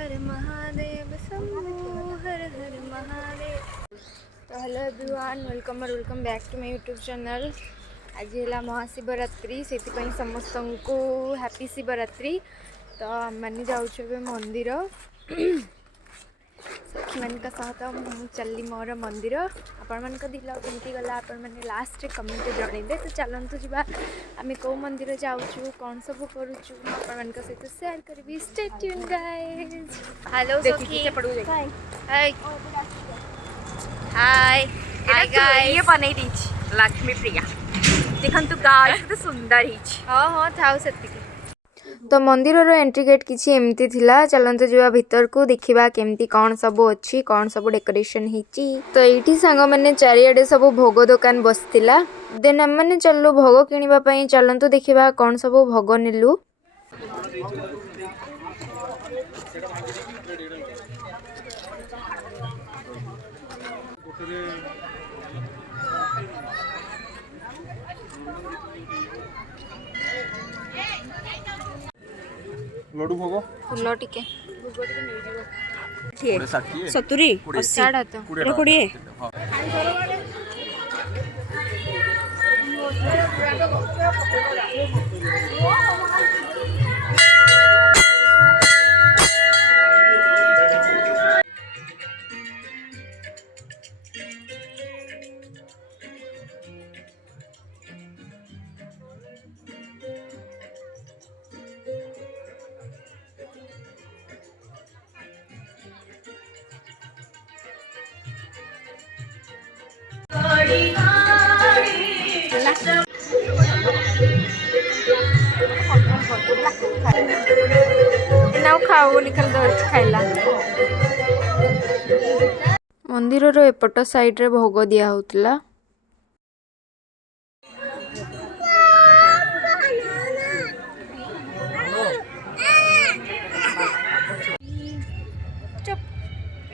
हर महादेव शंभो हर हर महादेव। तो hello everyone, welcome back to my YouTube channel. आज है महाशिवरात्रि, से समस्त को हैप्पी शिवरात्रि। तो मैंने जाऊँ मंदिर सखी मान सहित चली मोर मंदिर। आपण मान दिल केमती गला आपण मैंने लास्ट कमेंट जनइबे। तो चलतु जा आम कौ मंदिर जाऊँ कौन सब करुचु आपण सहित शेयर करी। Stay tune guys. हेलो सखी, हाय हाय हाय गाइस। ये बनै दीची लक्ष्मी प्रिया देखंतु गाइस केते सुंदर हिची। हाँ हाँ थाउ सेतिकी। तो मंदिर एंट्री गेट किसी एमती थिला। चलते जा भीतर को देखा केमती कौन सब अच्छी कौन सब डेकोरेशन होती। तो ये सांग मैंने चारिआडे सब भोग दुकान बसला। देन आम मैंने चलू भोग किणापी। चलतु देखा कौन सब भोग नेलु। लड्डू भोग फुल टिके ठीक 70 80 साढ़ा तो 20 खाइला मंदिर एपट साइड रे भोग दिया होतला।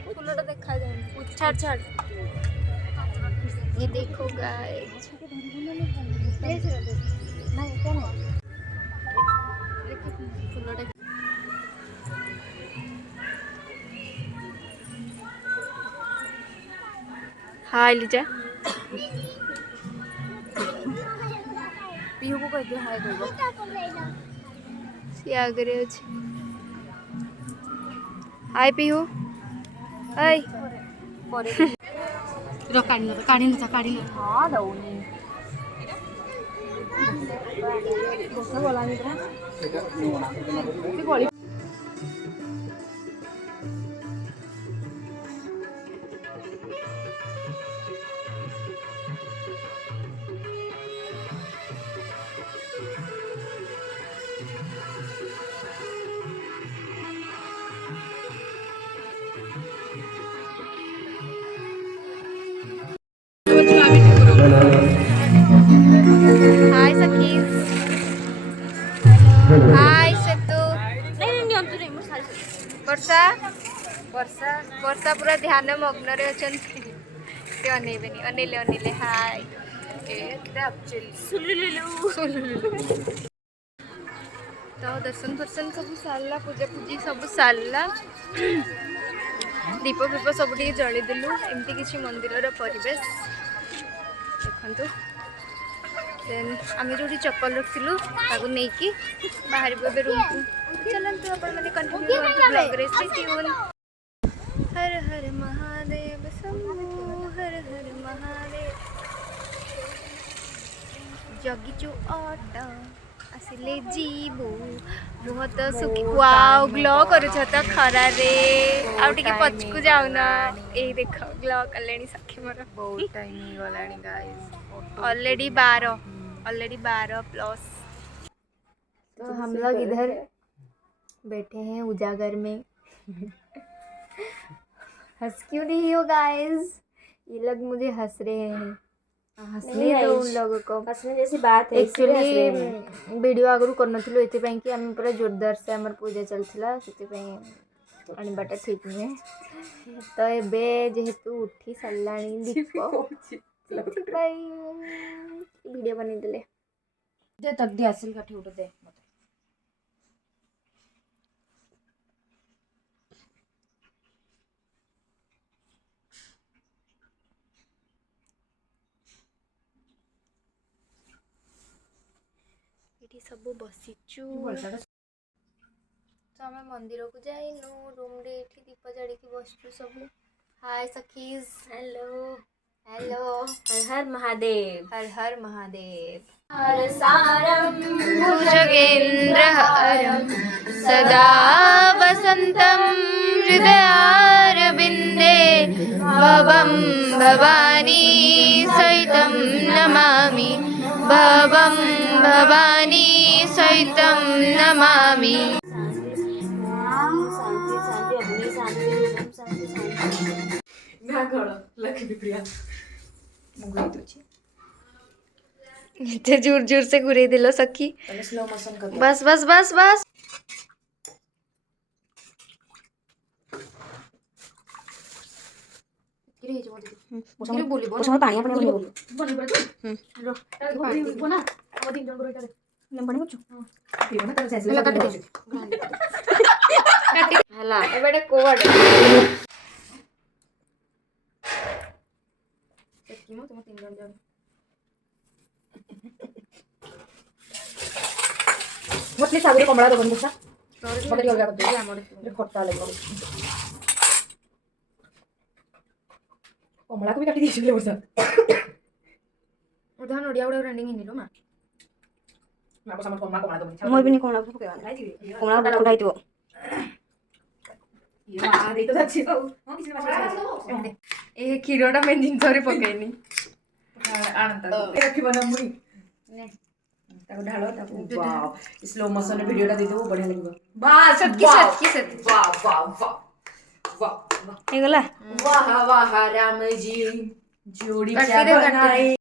फूलटा देखा जाए छाड़ छाड़। ये देखो गाइस, हाय लिजा पीहू को कह दियो हाय कहबो सी आगे अच्छे। हाय पीहू हाय काढी न हां दउनी बस बोला नि परा हाय सखीज हाय सेतु। वर्षा वर्षा वर्षा पूरा ध्यान मग्न रे अछंती। से अनेबेनी अनेले अनेले हाय तो दर्शन दर्शन सब सारा पूजा पूजी सब सारा। दीप फीप सब जली देलु। एमती किसी मंदिर परिवेश देखु। देन आम जो चप्पल रखिलु ताकू नहीं बाहर रूम को। चलते अपन मैंने कंटिन्यू ब्लॉग रे। Stay tune. हर हर महादेव शंभो हर हर महादेव। जगिचु ऑटो आसिले जीबू मुह तो सुखी। वाओ ग्लो करुछ तो खरा रे। आउ टिके पछकु जाउना। ए देखो ग्लो कलेनी सखी मोर। बहुत टाइम ही गलानी गाइस ऑलरेडी 12 प्लस। तो हम लोग इधर बैठे हैं उजागर में। हंस क्यों नहीं हो गाइस? ये लोग मुझे हंस रहे हैं। हंसने तो उन लोगों को हंसने जैसी बात है। एक्चुअली वीडियो आगु करनथिलु एथि कि हम पूरा जोरदार से हमर पूजा चलथिला सेति अणबाटा ठीक नुहे। तो एबे जेहेतु उठी साराणी दीप वीडियो बनी देले। दे तक दे असल काठी उठ दे मत ये सब बसीचु तो आम मंदिर को जाइनु रूम रे एठी दीप जड़ी की बसचु सब हाय सखीज हेलो हेलो हर हर महादेव हर हर महादेव हर सारम भुजगेन्द्रहरं सदा वसन्तं हृदयारविन्दे भवं भवानी सहितं नमामि भवं भवानी सहितं नमामि इतने जोर जोर से घुरे दिलो सखी स्लो मोशन कर बस बस बस बस पानी अपने ହେଲା ଏବେଟେ କୋଆଡେ ସେତିକି ମୁଁ ତୁମ ତିନି ଜଣ ଯାଉ ମୋତେ ସାଗରେ କମଳା ଦବନି ବର୍ଷା ମୋତେ ଟିକେ ଅଲଗା କରିଦେ ଆମର ଖଟା ଲାଗିବ କମଳାକୁ ବି କାଟି ଦେଇଛି ବର୍ଷା ଉଦାହରଣ ନଡ଼ିଆ ଗୁଡ଼ା ଗ୍ରାଇଣ୍ଡିଂ ହେଇନି ଲୋ ମା କମଳା ଦବନି ମୁଁ ବି କମଳା ପକେଇବା କମଳା କଟା ହେଇଥିବ ଏ କ୍ଷୀରଟା ମେନ୍ ଜିନିଷରେ ପକେଇନି ରଖିବ ନା ମୁଇ ତାକୁ ଢାଳ ତାକୁ ସ୍ଲୋ ମୋଶନ ଭିଡିଓଟା ଦେଇଦେବୁ ବଢିଆ ଲାଗିବ ବାସ୍ ସେତିକି ସେତିକି वाह वाह वाह वाह ହେଇଗଲା वाह वाह राम जी जोड़ी काटी क्या दे, काटी दे। बनाए